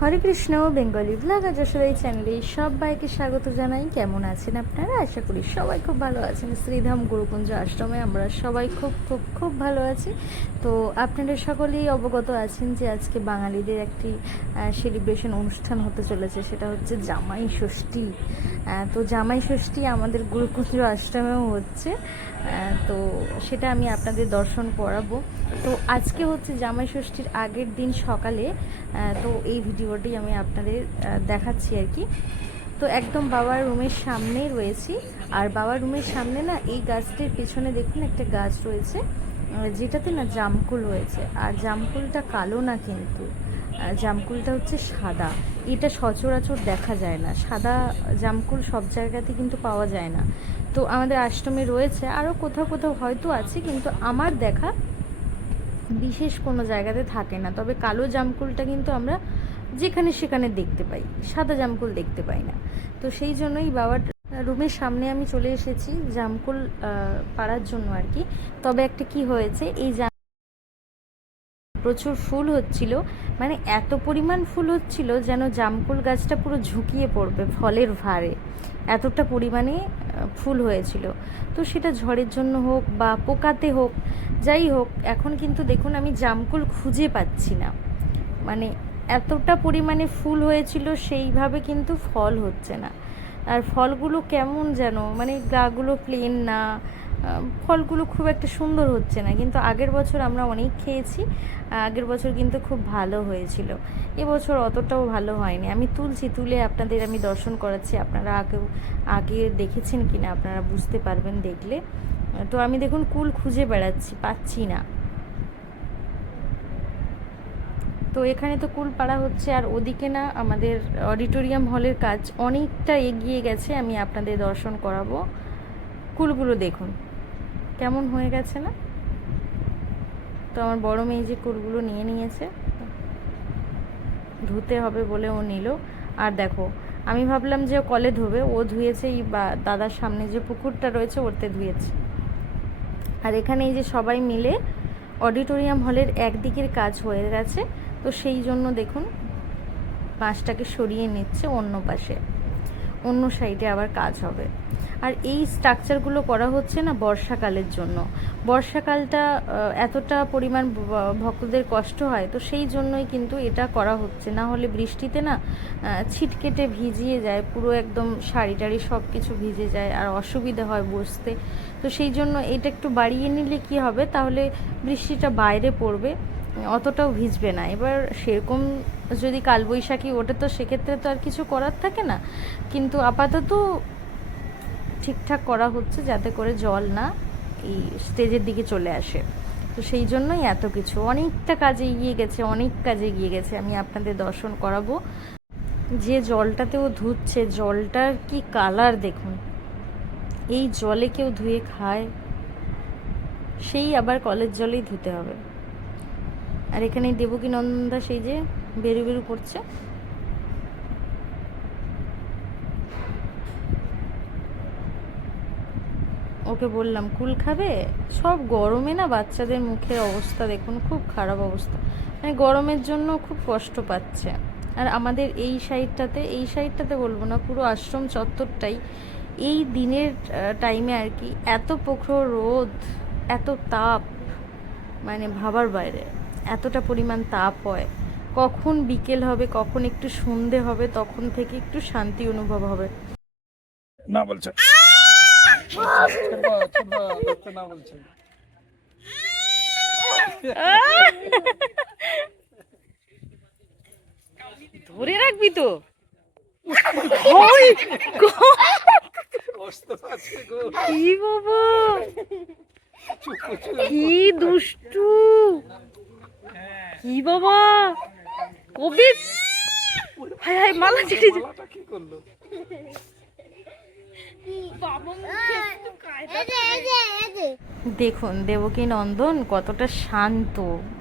হরে Krishna Bengali blog আর যশোর এই চ্যানেলে সবাইকে স্বাগত জানাই। কেমন আছেন আপনারা? আশা করি সবাই খুব ভালো আছেন। শ্রীধাম গুরুকুঞ্জ আশ্রমে আমরা সবাই খুব খুব খুব ভালো আছি। তো আপনারা সকলেই অবগত আছেন যে আজকে বাঙালিদের একটি সেলিব্রেশন অনুষ্ঠান হতে চলেছে। সেটা হচ্ছে জামাই ষষ্ঠী। তো জামাই ষষ্ঠী আমাদের গুরুকুঞ্জ আশ্রমেও হচ্ছে। তো সেটা আমি আপনাদের দর্শন করাবো। তো আজকে হচ্ছে জামাই ষষ্ঠীর আগের দিন সকালে তো এই ভিডিওটি আমি আপনাদের দেখাচ্ছি আর কি। তো একদম বাবার রুমের সামনেই রয়েছি। আর বাবার রুমের সামনে না, এই গাছটির পেছনে দেখুন একটা গাছ রয়েছে যেটাতে না জামকুল রয়েছে। আর জামকুলটা কালো না কিন্তু জামকুলটা হচ্ছে সাদা। এটা সচরাচর দেখা যায় না। সাদা জামকুল সব জায়গাতে কিন্তু পাওয়া যায় না। তো আমাদের আশ্রমে রয়েছে। আরও কোথাও কোথাও হয়তো আছে, কিন্তু আমার দেখা বিশেষ কোনো জায়গাতে থাকে না। তবে কালো জামকুলটা কিন্তু আমরা যেখানে সেখানে দেখতে পাই, সাদা জামকুল দেখতে পাই না। তো সেই জন্যই বাবার রুমের সামনে আমি চলে এসেছি জামকুল পাড়ার জন্য আর কি। তবে একটা কি হয়েছে, এই জাম, প্রচুর ফুল হচ্ছিল মানে এত পরিমাণ ফুল হচ্ছিল যেন জামকুল গাছটা পুরো ঝুঁকিয়ে পড়বে ফলের ভারে এতটা পরিমাণে ফুল হয়েছিল। তো সেটা ঝড়ের জন্য হোক বা পোকাতে হোক, যাই হোক, এখন কিন্তু দেখুন আমি জামকুল খুঁজে পাচ্ছি না। মানে এতটা পরিমাণে ফুল হয়েছিল সেইভাবে কিন্তু ফল হচ্ছে না। আর ফলগুলো কেমন যেন মানে গাগুলো প্লেন না ফলগুলো খুব একটা সুন্দর হচ্ছে না। কিন্তু আগের বছর আমরা অনেক খেয়েছি, আগের বছর কিন্তু খুব ভালো হয়েছিল। এবছর অতটাও ভালো হয়নি। আমি তুলছি, তুলে আপনাদের আমি দর্শন করাচ্ছি। আপনারা আগেও আগে দেখেছেন কি না আপনারা বুঝতে পারবেন দেখলে। তো আমি দেখুন কুল খুঁজে বেড়াচ্ছি, পাচ্ছি না। তো এখানে তো কুল পাড়া হচ্ছে আর ওদিকে না আমাদের অডিটোরিয়াম হলের কাজ অনেকটা এগিয়ে গেছে, আমি আপনাদের দর্শন করাবো। কুলগুলো দেখুন, কেমন হয়ে গেছে না? তো আমার বড় মেয়ে যে কুলগুলো নিয়ে নিয়েছে, ধুতে হবে বলে ও নিল। আর দেখো, আমি ভাবলাম যে কলে ধোবে, ও ধুয়েছে এই বা, দাদার সামনে যে পুকুরটা রয়েছে ওরতে ধুয়েছে। আর এখানে এই যে সবাই মিলে অডিটোরিয়াম হলের একদিকের কাজ হয়ে গেছে তো সেই জন্য দেখুন, বাঁশটাকে সরিয়ে নিচ্ছে অন্য পাশে। অন্য সাইডে আবার কাজ হবে। আর এই স্ট্রাকচারগুলো করা হচ্ছে না বর্ষাকালের জন্য। বর্ষাকালটা এতটা পরিমাণ ভক্তদের কষ্ট হয়, তো সেই জন্যই কিন্তু এটা করা হচ্ছে। না হলে বৃষ্টিতে না ছিটকেটে ভিজিয়ে যায়, পুরো একদম শাড়ি টাড়ি সব কিছু ভিজে যায়, আর অসুবিধা হয় বসতে। তো সেই জন্য এটা একটু বাড়িয়ে নিলে কি হবে? তাহলে বৃষ্টিটা বাইরে পড়বে। অতটাও ভিজবে না। এবার সেরকম যদি কালবৈশাখী ওঠে, তো সেক্ষেত্রে তো আর কিছু করার থাকে না। কিন্তু আপাতত ঠিকঠাক করা হচ্ছে যাতে করে জল না এই স্টেজের দিকে চলে আসে। তো সেই জন্যই এত কিছু। অনেকটা কাজে এগিয়ে গেছে, অনেক কাজে এগিয়ে গেছে। আমি আপনাদের দর্শন করাবো। যে জলটাতেও ধুচ্ছে, জলটার কি কালার দেখুন। এই জলে কেউ ধুয়ে খায়, সেই আবার কলের জলেই ধুতে হবে। আর এখানে দেবকী নন্দা সেই যে বেরু বেরু করছে। ওকে বললাম, কুল খাবে? সব গরমে না বাচ্চাদের মুখের অবস্থা দেখুন, খুব খারাপ অবস্থা। মানে গরমের জন্য খুব কষ্ট পাচ্ছে। আর আমাদের এই সাইডটাতে এই সাইডটাতে বলব না, পুরো আশ্রম চত্বরটাই এই দিনের টাইমে আর কি এত প্রখর রোদ, এত তাপ মানে ভাবার বাইরে। এতটা পরিমাণ তাপ হয়। কখন বিকেল হবে কখন একটু সন্ধে হবে তখন থেকে একটু শান্তি অনুভব হবে। না বলছে। না বলছে ধরে রাখবি তো। কষ্ট কি বাবা? কি দুষ্টু। কি বাবা কবে হায় হায় মালা ছেড়ে যা- কি করল? দেখুন দেবকী নন্দন কতটা শান্ত।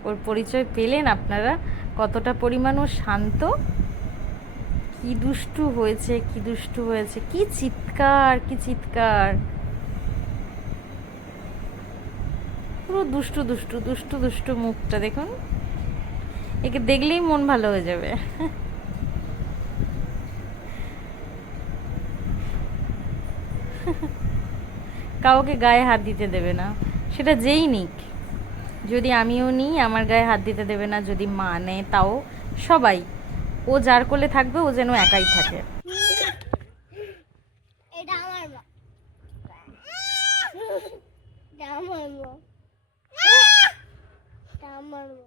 ওর পরিচয় পেলেন আপনারা। কতটা পরিমাণ ও শান্ত। কি দুষ্টু হয়েছে কি দুষ্টু হয়েছে কি চিৎকার কি চিৎকার। পুরো দুষ্টু দুষ্টু দুষ্টু দুষ্টু মুখটা দেখুন। একে দেখলেই মন ভালো হয়ে যাবে। কাউকে গায়ে হাত দিতে দেবে না। সেটা যেই নিক। যদি আমিও নিই, আমার গায়ে হাত দিতে দেবে না। যদি মা নেয়, তাও সবাই। ও যার কোলে থাকবে, ও যেন একাই থাকে এটা আমার মা এটা আমার মা এটা আমার মা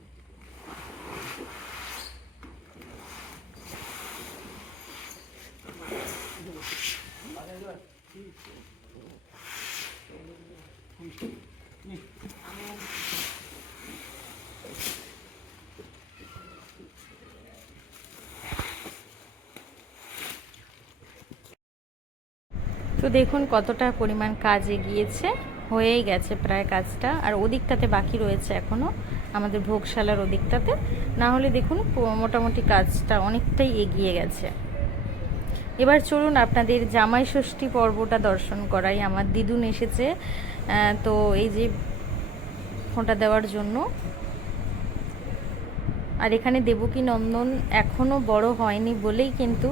তো দেখুন কতটা পরিমাণ কাজ এগিয়েছে। হয়েই গেছে প্রায় কাজটা। আর ওদিকটাতে বাকি রয়েছে এখনও আমাদের ভোগশালার ওদিকটাতে। না হলে দেখুন মোটামুটি কাজটা অনেকটাই এগিয়ে গেছে। এবার চলুন আপনাদের জামাই ষষ্ঠী পর্বটা দর্শন করাই। আমার দিদুন এসেছে তো এই যে ফোঁটা দেওয়ার জন্য। আর এখানে দেবকী নন্দন এখনও বড় হয়নি বলেই কিন্তু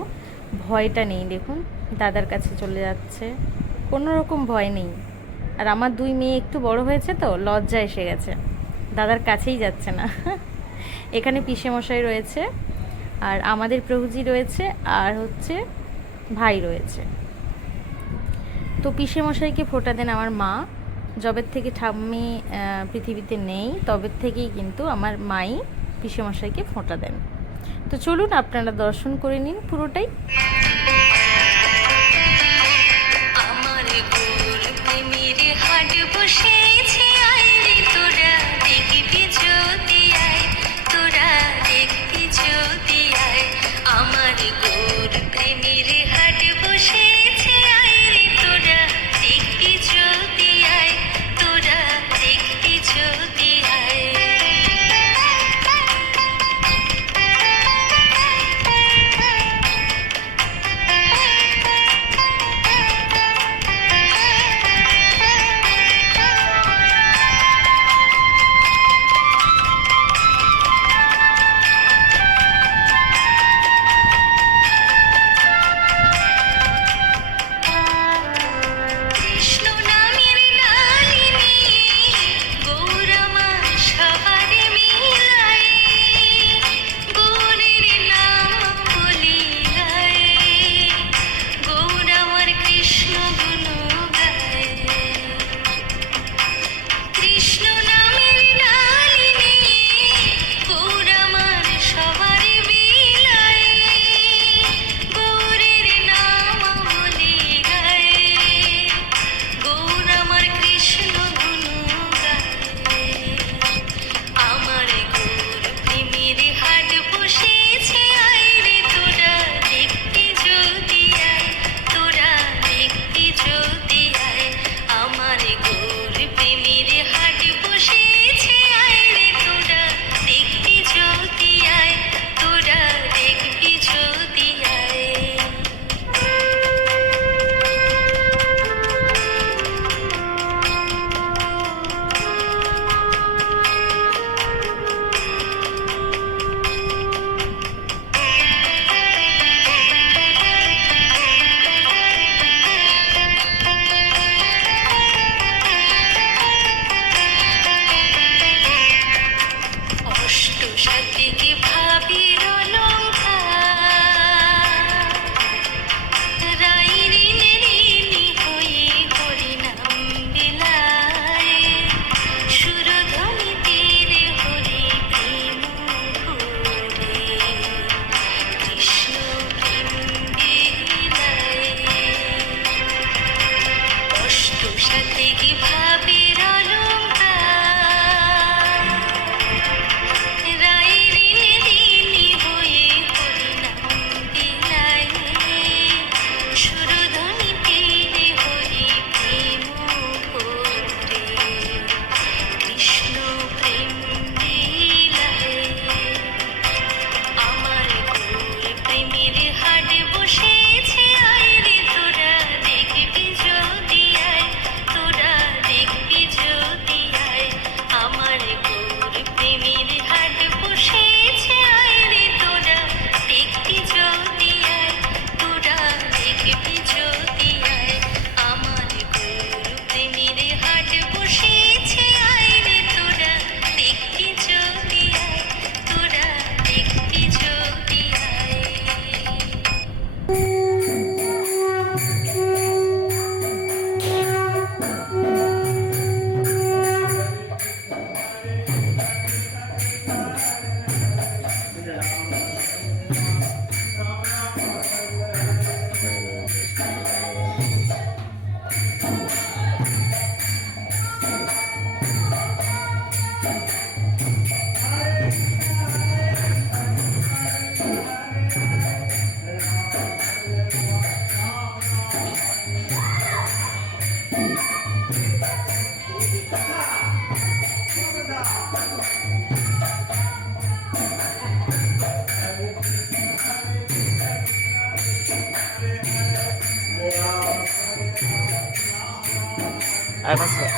ভয়টা নেই। দেখুন, দাদার কাছে চলে যাচ্ছে। কোনো রকম ভয় নেই। আর আমার দুই মেয়ে একটু বড় হয়েছে তো, লজ্জা এসে গেছে। দাদার কাছেই যাচ্ছে না। এখানে পিসেমশাই রয়েছে, আর আমাদের প্রভুজি রয়েছে, আর হচ্ছে ভাই রয়েছে। তো পিসেমশাইকে ফোটা দেন আমার মা। জবের থেকে ঠাম্মি পৃথিবীতে নেই তবের থেকেই কিন্তু আমার মাই পিসেমশাইকে ফোঁটা দেন। তো চলুন আপনারা দর্শন করে নিন পুরোটাই। আমার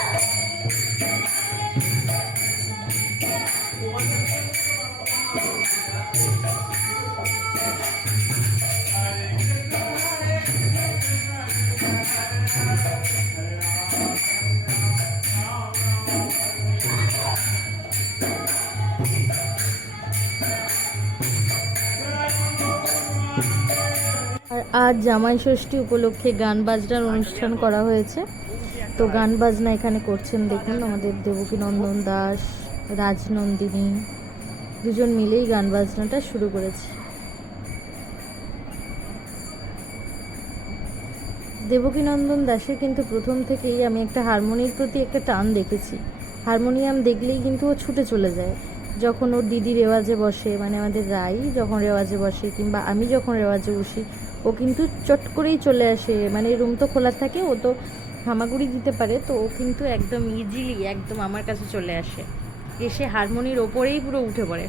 Thank you. আজ জামাই ষষ্ঠী উপলক্ষে গান বাজনার অনুষ্ঠান করা হয়েছে। তো গান বাজনা এখানে করছেন, দেখুন, আমাদের দেবকী নন্দন দাস, রাজনন্দিনী, দুজন মিলেই গান বাজনাটা শুরু করেছে। দেবকীনন্দন দাসের কিন্তু প্রথম থেকেই আমি একটা হারমোনির প্রতি একটা টান দেখেছি। হারমোনিয়াম দেখলেই কিন্তু ও ছুটে চলে যায়। যখন ওর দিদি রেওয়াজে বসে মানে আমাদের রাই যখন রেওয়াজে বসে কিংবা আমি যখন রেওয়াজে বসি ও কিন্তু চট করেই চলে আসে মানে রুম তো খোলা থাকে, ও তো হামাগুড়ি দিতে পারে, তো ও কিন্তু একদম ইজিলি একদম আমার কাছে চলে আসে। এসে হারমোনির ওপরেই পুরো উঠে পড়ে।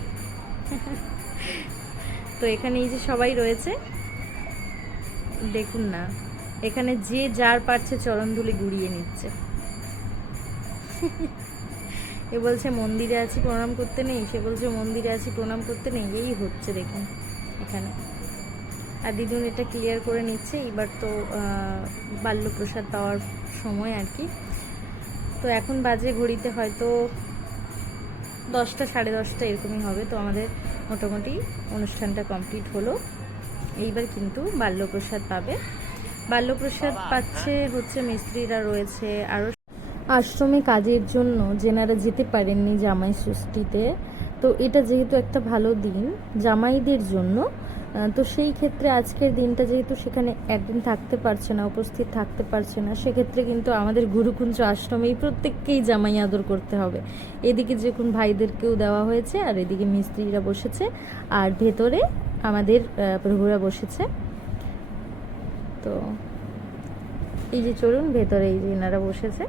তো এখানে এই যে সবাই রয়েছে, দেখুন না, এখানে যে যার পারছে চরণধুলি গুড়িয়ে নিচ্ছে। এ বলছে, মন্দিরে আছি, প্রণাম করতে নেই? সে বলছে, মন্দিরে আছি, প্রণাম করতে নেই। এই হচ্ছে দেখুন, এখানে। আর দিদুন এটা ক্লিয়ার করে নিচ্ছে। এবার তো বাল্যপ্রসাদ পাওয়ার সময় আর কি। তো এখন বাজে ঘড়িতে হয়তো দশটা সাড়ে দশটা এরকমই হবে। তো আমাদের মোটামুটি অনুষ্ঠানটা কমপ্লিট হলো। এইবার কিন্তু বাল্যপ্রসাদ পাবে। বাল্যপ্রসাদ পাচ্ছে হচ্ছে মিস্ত্রিরা রয়েছে। আরও আশ্রমে কাজের জন্য যেনারা যেতে পারেননি জামাই ষষ্ঠীতে। তো এটা যেহেতু একটা ভালো দিন জামাইদের জন্য তো সেই ক্ষেত্রে আজকের দিনটা যেহেতু সেখানে একদিন থাকতে পারছে না, উপস্থিত থাকতে পারছে না, সেক্ষেত্রে কিন্তু আমাদের গুরুকুঞ্জ আশ্রমেই প্রত্যেককেই জামাই আদর করতে হবে। এদিকে যখন ভাইদেরকেও দেওয়া হয়েছে, আর এদিকে মিস্ত্রিরা বসেছে, আর ভেতরে আমাদের প্রভুরা বসেছে। তো এই যে চলুন, ভেতরে এই যে এনারা বসেছে।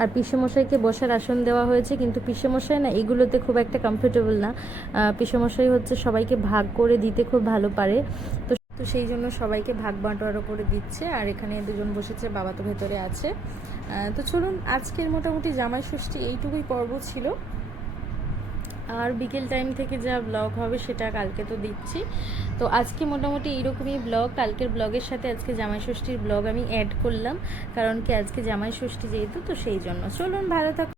আর পিসেমশাইকে বসার আসন দেওয়া হয়েছে, কিন্তু পিসেমশাই না এগুলোতে খুব একটা কমফোর্টেবল না। পিসে পিসেমশাই হচ্ছে সবাইকে ভাগ করে দিতে খুব ভালো পারে। তো তো সেই জন্য সবাইকে ভাগ বাঁটোয়ারো করে দিচ্ছে, আর এখানে দুজন বসেছে, বাবা তো ভেতরে আছে। তো চলুন, আজকের মোটামুটি জামাই ষষ্ঠী এইটুকুই পর্ব ছিল। আর বিকেল টাইম থেকে যা ব্লগ হবে সেটা কালকে তো দিচ্ছি। তো আজকে মোটামুটি এইরকমই ব্লগ কালকের ব্লগের সাথে আজকে জামাই ষষ্ঠীর ব্লগ আমি অ্যাড করলাম। কারণ কি আজকে জামাই ষষ্ঠী যেহেতু, তো সেই জন্য। চলুন ভালো থাকুন।